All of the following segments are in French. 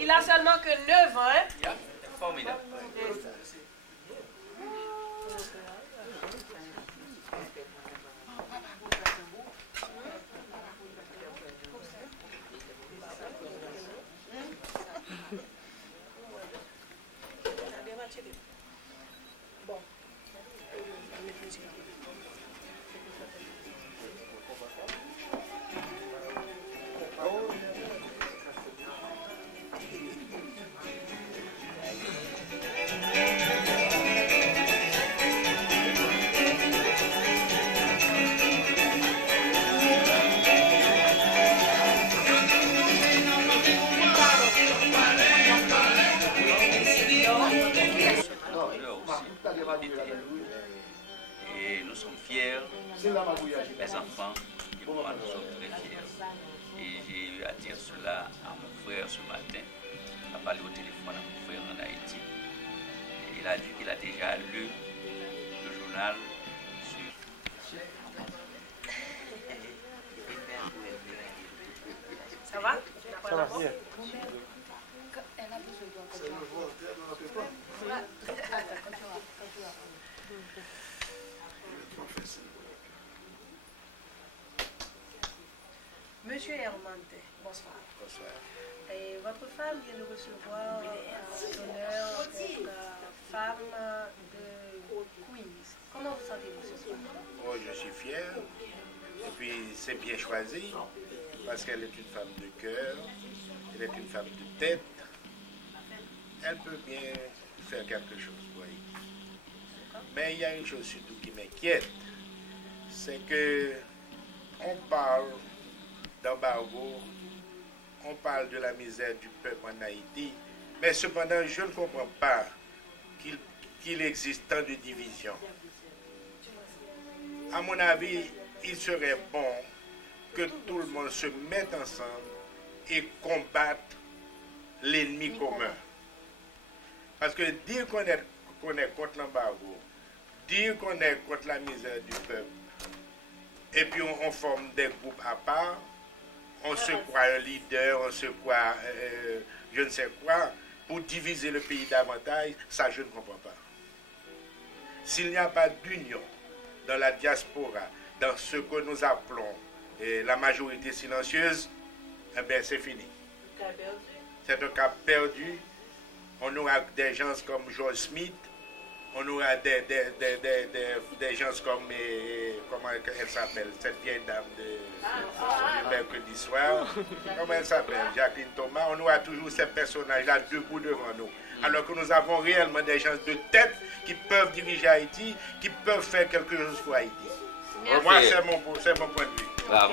Il a seulement que 9 ans, hein? Yeah, formidable. Bon. Et nous sommes fiers, les enfants et moi, nous sommes très fiers. Et j'ai eu à dire cela à mon frère ce matin, à parler au téléphone à mon frère en Haïti. Et il a dit qu'il a déjà lu le journal sur... Ça va? Ça va bien. Monsieur Hermante, bonsoir. Bonsoir. Et votre femme vient de recevoir l'honneur d'être la femme de Queens. Comment vous sentez-vous ce soir? Oh, je suis fier. Et puis, c'est bien choisi parce qu'elle est une femme de cœur, elle est une femme de tête. Elle peut bien faire quelque chose pour Haïti. Mais il y a une chose surtout qui m'inquiète, c'est que on parle d'embargo, on parle de la misère du peuple en Haïti, mais cependant, je ne comprends pas qu'il existe tant de divisions. À mon avis, il serait bon que tout le monde se mette ensemble et combatte l'ennemi commun. Parce que dire qu'on est contre l'embargo, dire qu'on est contre la misère du peuple, et puis on forme des groupes à part, on se croit un leader, on se croit je ne sais quoi, pour diviser le pays davantage, ça je ne comprends pas. S'il n'y a pas d'union dans la diaspora, dans ce que nous appelons la majorité silencieuse, eh bien c'est fini. C'est un cas perdu. On aura des gens comme George Smith, on aura des gens comme, comment elle s'appelle, cette vieille dame du mercredi soir, comment elle s'appelle, Jacqueline Thomas, on aura toujours ces personnages-là debout devant nous. Alors que nous avons réellement des gens de tête qui peuvent diriger Haïti, qui peuvent faire quelque chose pour Haïti. Moi, c'est mon point de vue. Bravo.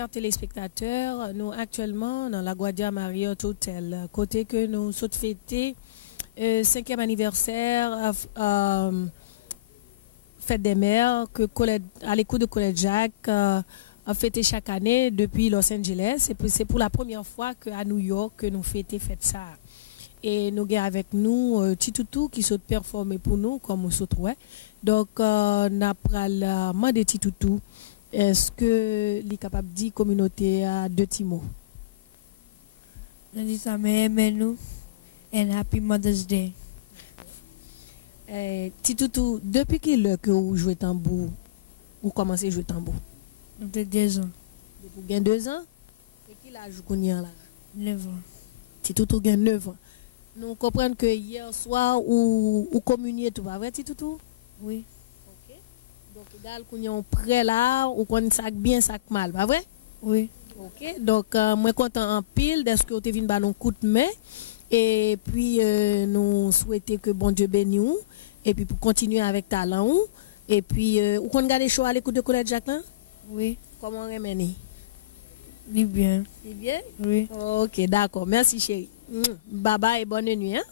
Chers téléspectateurs, nous actuellement dans la Guadia Marriott Hotel, côté que nous sommes fêtés 5e anniversaire Fête des Mères que à l'écoute de Colette Jacques a fêté chaque année depuis Los Angeles. C'est pour la première fois qu'à New York que nous fêtons ça. Et nous avons avec nous Titoutou qui saute performer pour nous comme nous saute. Donc nous avons demandé Titoutou. Est-ce que les capable de dire communauté à deux petits mots? Je dis ça, mais aimez-nous and Happy Mother's Day. Titoutou, depuis que vous jouez tambour, vous commencez à jouer tambour? Depuis 2 ans. Depuis 2 ans? Et qui l'a joué là? 9 ans. Titoutou a 9 ans. Nous comprenons que hier soir, vous communiez tout, pas vrai Titoutou? Oui. Donc, égal qu'on y a un prêt là, ou qu'on sac bien, sac mal, pas vrai? Oui. Ok, donc, moi, content en pile d'être que vous avez vu un coup de main. Et puis, nous souhaitons que bon Dieu bénisse nous. Et puis, pour continuer avec talent. Et puis, vous qu'on regarde les shows à l'écoute de Colette Jacqueline? Oui. Comment on remet? Oui, bien. C'est bien? Oui. Ok, d'accord. Merci, chérie. Bye bye et bonne nuit. Hein?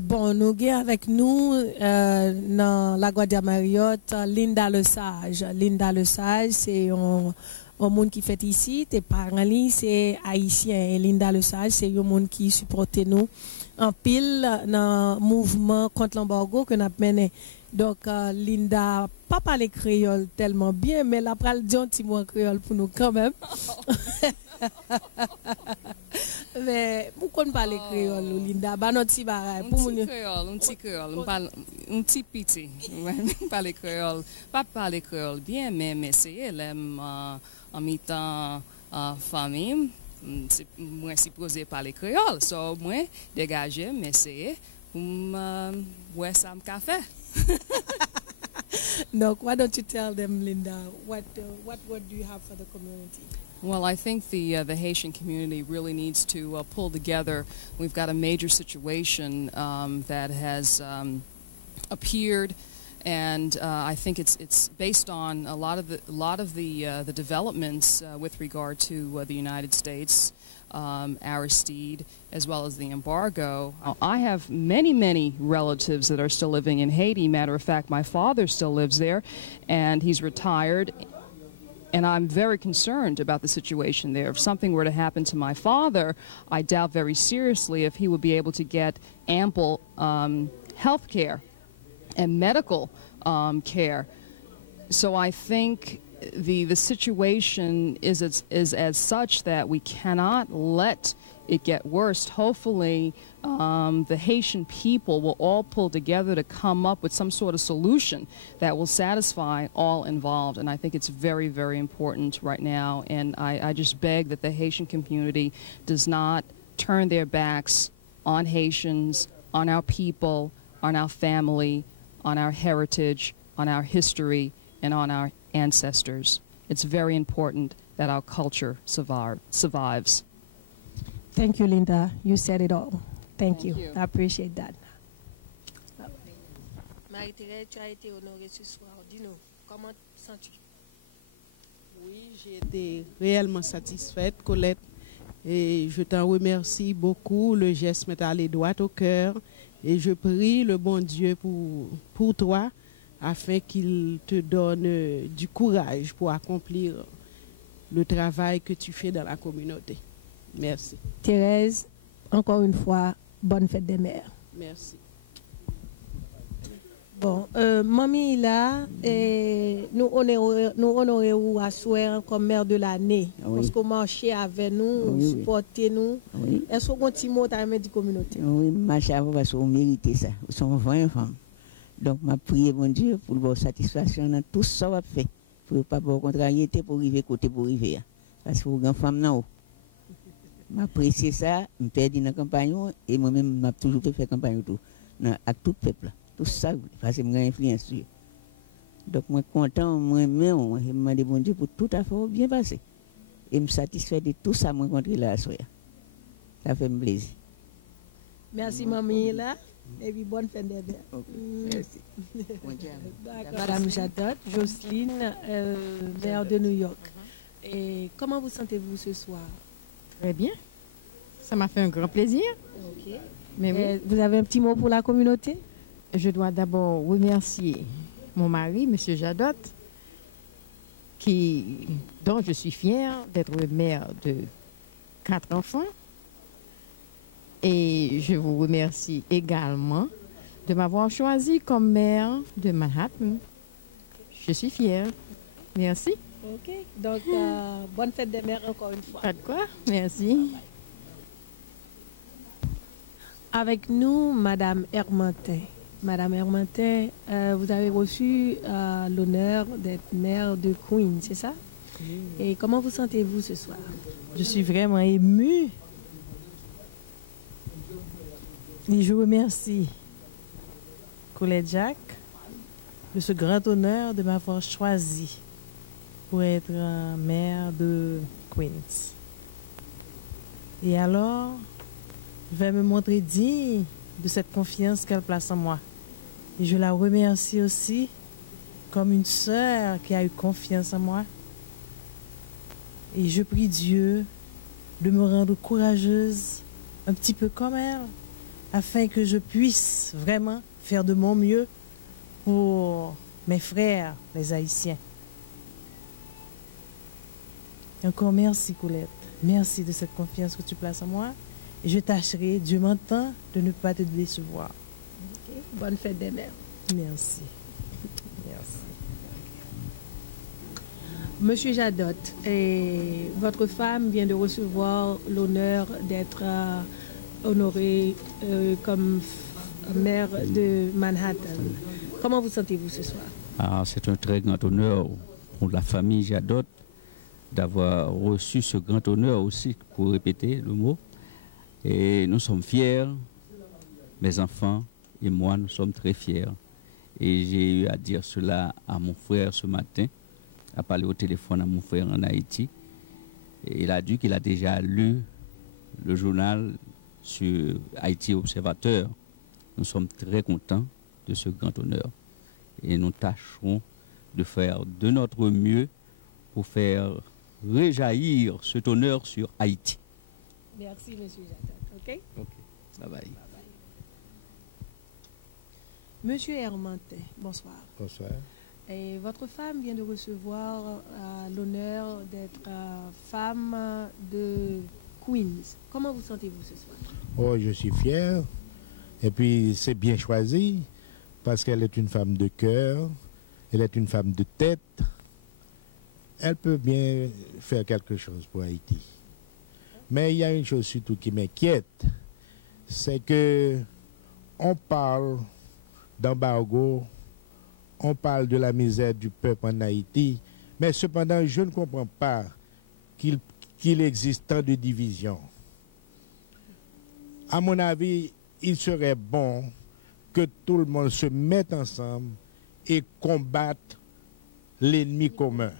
Bon, nous avons avec nous dans la Guadia Marriott Linda Lesage. Linda Lesage, c'est un monde qui fait ici. Tes parents, c'est haïtien. Et Linda Lesage, c'est un monde qui supporte nous en pile dans le mouvement contre l'embargo que nous avons mené. Donc, Linda, pas parler créole tellement bien, mais elle a pris un petit mot créole pour nous quand même. Mais pourquoi ne parler créole, Linda? Bah, notre petit baraille. Un petit créole, un petit petit. Parler créole. Pas parler créole bien, mais c'est elle en mi-temps famille. Moi, supposé parler créole. So, moi, dégager, mais c'est ouais, ça me café. Donc, why don't you tell them, Linda, what word do you have for the community? Well, I think the Haitian community really needs to pull together. We've got a major situation that has appeared, and I think it's based on a lot of the developments with regard to the United States, Aristide, as well as the embargo. I have many relatives that are still living in Haiti. Matter of fact, my father still lives there, and he's retired. And I'm very concerned about the situation there. If something were to happen to my father, I doubt very seriously if he would be able to get ample health care and medical care. So I think the situation is as such that we cannot let it get worse. Hopefully, the Haitian people will all pull together to come up with some sort of solution that will satisfy all involved. And I think it's very, very important right now. And I just beg that the Haitian community does not turn their backs on Haitians, on our people, on our family, on our heritage, on our history, and on our ancestors. It's very important that our culture survives. Thank you, Linda. You said it all. Thank you. I appreciate that. Marie-Thérèse, tu as été honorée ce soir. Dis-nous, comment sens-tu? Oui, j'ai été réellement satisfaite, Colette. Et je t'en remercie beaucoup. Le geste m'est allé droit au cœur. Et je prie le bon Dieu pour toi, afin qu'il te donne du courage pour accomplir le travail que tu fais dans la communauté. Merci. Thérèse, encore une fois, bonne fête des mères. Merci. Bon, mamie là, nous honorons à soir comme mère de l'année. Oui. Parce qu'on marchait avec nous, oui, supporter nous. Oui. Est-ce qu'on continue à aimer la communauté? Oui, marcher avec vous parce qu'on mérite ça. Nous sommes 20 femmes. Donc, je prie mon Dieu pour votre satisfaction dans tout ça qu'on fait. Pour ne pas avoir contrariété pour arriver côté pour arriver. Parce que vous avez une femme là-haut. M'apprécier ça, me perdre dans la campagne et moi-même m'a toujours fait campagne tout à tout peuple, tout ça parce que j'ai influence sur. Donc moi content, moi-même, je me demande bon Dieu pour tout à fait bien passer et me satisfait de tout ça moi rencontrer là soir. Ça fait plaisir. Merci mamie là. Et puis bonne fin d'année. Merci. Madame Jadot, Jocelyne, maire de New York. Et comment vous sentez-vous ce soir? Très bien. Ça m'a fait un grand plaisir. Ok. Mais oui, Vous avez un petit mot pour la communauté? je dois d'abord remercier mon mari, M. Jadot, dont je suis fière d'être mère de 4 enfants. Et je vous remercie également de m'avoir choisi comme maire de Manhattan. Je suis fière. Merci. Ok. Donc, bonne fête des mères encore une fois. Pas de quoi. Merci. Avec nous, Madame Hermantin. Madame Hermantin, vous avez reçu l'honneur d'être maire de Queens, c'est ça? Et comment vous sentez-vous ce soir? Je suis vraiment émue. Et je remercie Colette Jacques de ce grand honneur de m'avoir choisi pour être maire de Queens. Et alors, je vais me montrer digne de cette confiance qu'elle place en moi. Et je la remercie aussi comme une sœur qui a eu confiance en moi. Et je prie Dieu de me rendre courageuse, un petit peu comme elle, afin que je puisse vraiment faire de mon mieux pour mes frères, les Haïtiens. Encore merci, Colette. Merci de cette confiance que tu places en moi. Et je tâcherai, Dieu m'entend, de ne pas te décevoir. Ok. Bonne fête des mères. Merci. Merci. Monsieur Jadot, et votre femme vient de recevoir l'honneur d'être honorée comme maire de Manhattan. Comment vous sentez-vous ce soir? C'est un très grand honneur pour la famille Jadot d'avoir reçu ce grand honneur aussi, pour répéter le mot. Et nous sommes fiers, mes enfants et moi, nous sommes très fiers. Et j'ai eu à dire cela à mon frère ce matin, à parler au téléphone à mon frère en Haïti. Et il a dit qu'il a déjà lu le journal sur Haïti Observateur. Nous sommes très contents de ce grand honneur. Et nous tâcherons de faire de notre mieux pour faire réjaillir cet honneur sur Haïti. Merci, Monsieur Jadot. OK? Ok, bye bye. Monsieur Hermantin, bonsoir. Bonsoir. Et votre femme vient de recevoir l'honneur d'être femme de Queens. Comment vous sentez-vous ce soir? Oh, je suis fier. Et puis, c'est bien choisi parce qu'elle est une femme de cœur, elle est une femme de tête. Elle peut bien faire quelque chose pour Haïti. Mais il y a une chose surtout qui m'inquiète, c'est que on parle d'embargo, on parle de la misère du peuple en Haïti, mais cependant, je ne comprends pas qu'il existe tant de divisions. À mon avis, il serait bon que tout le monde se mette ensemble et combatte l'ennemi commun.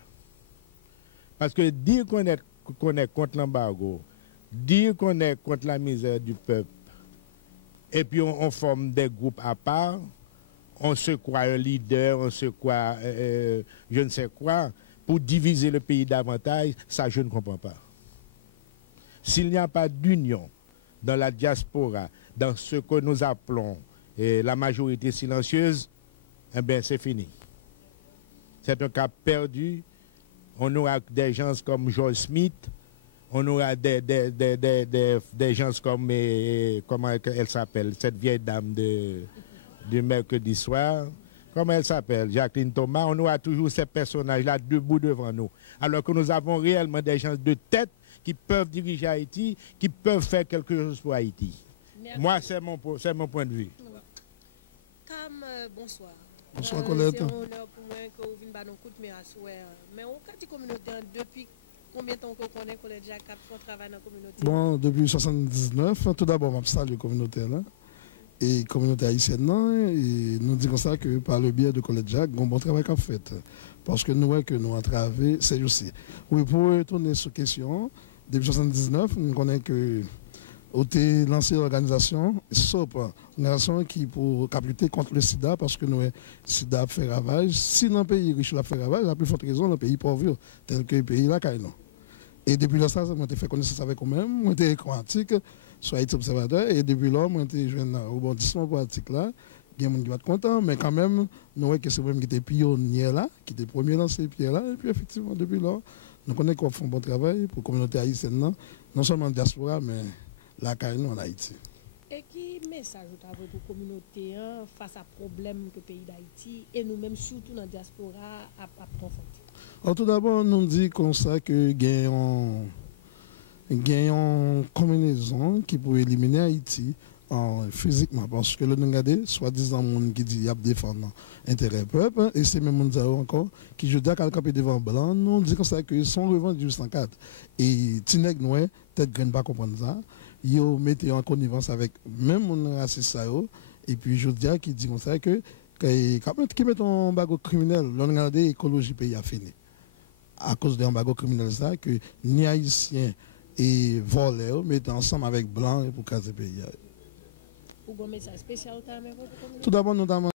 Parce que dire qu'on est contre l'embargo, dire qu'on est contre la misère du peuple, et puis on forme des groupes à part, on se croit un leader, on se croit je ne sais quoi, pour diviser le pays davantage, ça je ne comprends pas. S'il n'y a pas d'union dans la diaspora, dans ce que nous appelons la majorité silencieuse, eh bien c'est fini. C'est un cas perdu. On aura des gens comme George Smith, on aura des gens comme, comment elle s'appelle, cette vieille dame du mercredi soir, comment elle s'appelle, Jacqueline Thomas, on aura toujours ces personnages-là debout devant nous. Alors que nous avons réellement des gens de tête qui peuvent diriger Haïti, qui peuvent faire quelque chose pour Haïti. Merci. Moi, c'est mon point de vue. Cam, bonsoir. Bonsoir, Colette. C'est un honneur pour moi que vous venez nous coup de main à souhait. Mais au cas de communauté, depuis combien de temps que vous connaissez Colette Jacques pour travailler dans la communauté? Bon, depuis 1979, tout d'abord, je salue la communauté là. Et la communauté haïtienne, et nous disons ça que par le biais de Colette Jacques, un bon travail qu'a fait. Parce que nous voyons que nous avons travaillé, c'est aussi. Oui, pour retourner sur la question, depuis 1979, nous connaissons que où tu lancé l'organisation SOP, une organisation qui pour lutter contre le sida, parce que nous, le sida fait ravage. Si dans le pays riche la fait ravage, la plus forte raison, dans le pays pauvre, tel que le pays là, et depuis là, ça, moi, j'ai fait connaissance avec moi-même, moi, j'ai écrit un article sur Haïti Observateur, et depuis là, moi, j'ai joué un rebondissement pour l'article là. Il y a des gens qui vont être contents, mais quand même, nous voyons que c'est moi qui était pionnier là, qui était premier dans ces pieds là, et puis effectivement, depuis là, nous connaissons qu'on fait un bon travail pour la communauté haïtienne, non seulement en diaspora, mais là, carrément en Haïti. Et qui message à votre communauté face à problème que le pays d'Haïti et nous-mêmes, surtout dans la diaspora, à confronter? Alors, tout d'abord, nous dit comme ça que gagnons une combinaison qui peut éliminer Haïti physiquement, parce que le regardez, soi-disant, monde qui dit qu'il y a défendre l'intérêt peuple, et c'est même monde encore qui je dis qu'à camper devant blanc, nous dit comme ça que son revendu du 104 et Tineg Noé, peut-être que ne pas comprendre ça, ils mettent en connivence avec même mon raciste ça, et puis je dis qui dit comme ça que qui met un bagot criminel, le regardez l'écologie pays a fini. À cause d'un bagot criminel ça, que ni haïtiens et voleurs mettent ensemble avec blanc pour caser le pays. Ou bon message spécial tout d'abord, notamment